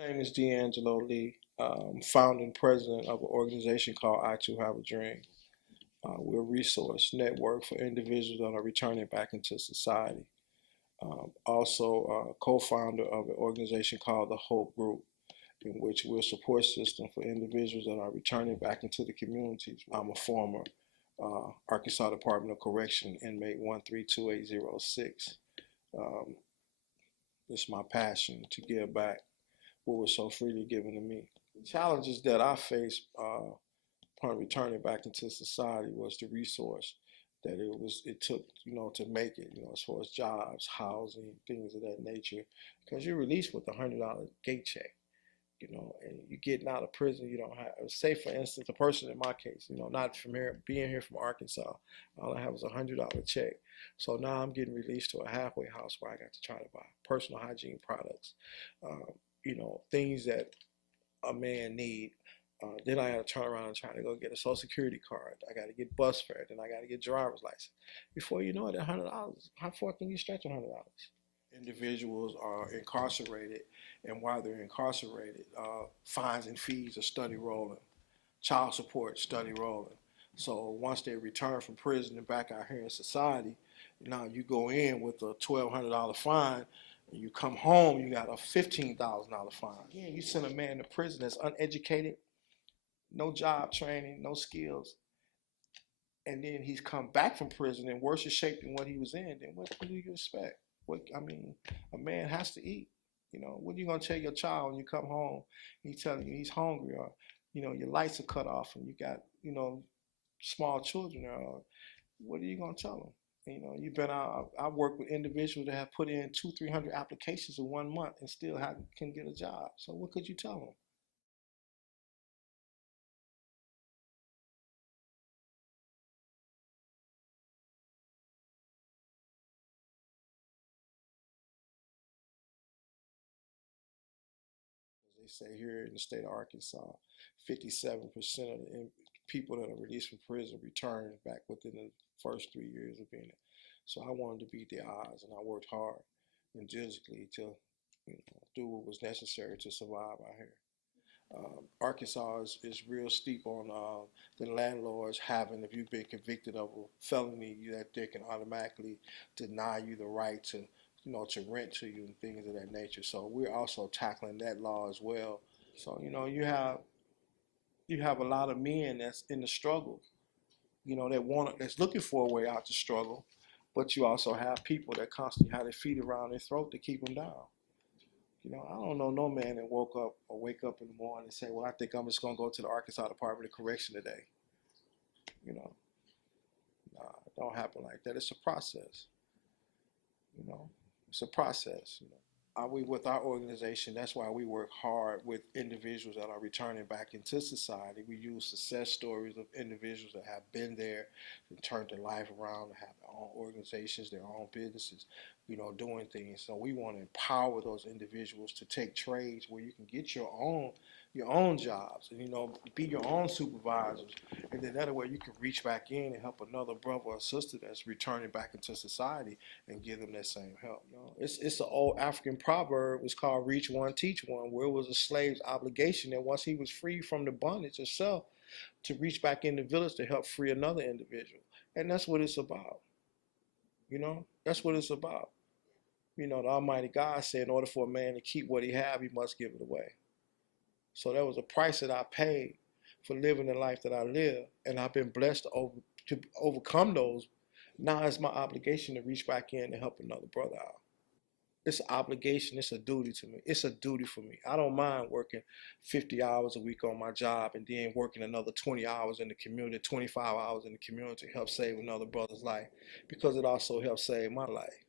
My name is Deangelo Lee, founder and president of an organization called I Too Have a Dream. We're a resource network for individuals that are returning back into society. Also, co-founder of an organization called the Hope Group, in which we're a support system for individuals that are returning back into the communities. I'm a former Arkansas Department of Correction inmate 132806. Um, it's my passion to give back what was so freely given to me. The challenges that I faced upon returning back into society was the resource that it took, to make it, as far as jobs, housing, things of that nature. Because you're released with $100 gate check, and you're getting out of prison, you don't have, say for instance, a person in my case, not from here, being here from Arkansas, all I have is $100 check. So now I'm getting released to a halfway house where I got to try to buy personal hygiene products, um, things that a man need. Then I got to turn around and try to go get a social security card. I got to get bus fare. Then I got to get driver's license. Before you know it, $100. How far can you stretch $100? Individuals are incarcerated, and while they're incarcerated, fines and fees are steady rolling. Child support steady rolling. So once they return from prison and back out here in society, now you go in with a $1,200 fine, and you come home, you got a $15,000 fine. Again, you send a man to prison that's uneducated, no job training, no skills, and then he's come back from prison in worse shape than what he was in. Then what do you expect? A man has to eat. What are you gonna tell your child when you come home? He's telling you he's hungry, or your lights are cut off, and you got small children. What are you gonna tell them? You've been out. I work with individuals that have put in 200, 300 applications in 1 month and still can get a job. So what could you tell them? They say here in the state of Arkansas, 57% of the people that are released from prison return back within the first 3 years of being there. So I wanted to beat the odds, and I worked hard and diligently to do what was necessary to survive out here. Arkansas is real steep on the landlords having, if you've been convicted of a felony, that they can automatically deny you the right to rent to you and things of that nature. So we're also tackling that law as well. So you have a lot of men that's in the struggle, that's looking for a way out to struggle, but you also have people that constantly have their feet around their throat to keep them down. I don't know no man that woke up or wake up in the morning and say, "Well, I think I'm just gonna go to the Arkansas Department of Correction today." You know, nah, it don't happen like that. It's a process. You know, it's a process. We with our organization, that's why we work hard with individuals that are returning back into society. We use success stories of individuals that have been there and turned their life around, and have their own organizations, their own businesses, doing things. So we want to empower those individuals to take trades where you can get your own jobs, and be your own supervisors, and then that way you can reach back in and help another brother or sister that's returning back into society and give them that same help. It's an old African proverb. It's called "Reach one, teach one," where it was a slave's obligation that once he was free from the bondage itself, to reach back in the village to help free another individual. And that's what it's about. That's what it's about. The Almighty God said, in order for a man to keep what he have, he must give it away. So there was a price that I paid for living the life that I live, and I've been blessed to overcome those. Now it's my obligation to reach back in and help another brother out. It's an obligation. It's a duty to me. It's a duty for me. I don't mind working 50 hours a week on my job and then working another 20 hours in the community, 25 hours in the community to help save another brother's life, because it also helps save my life.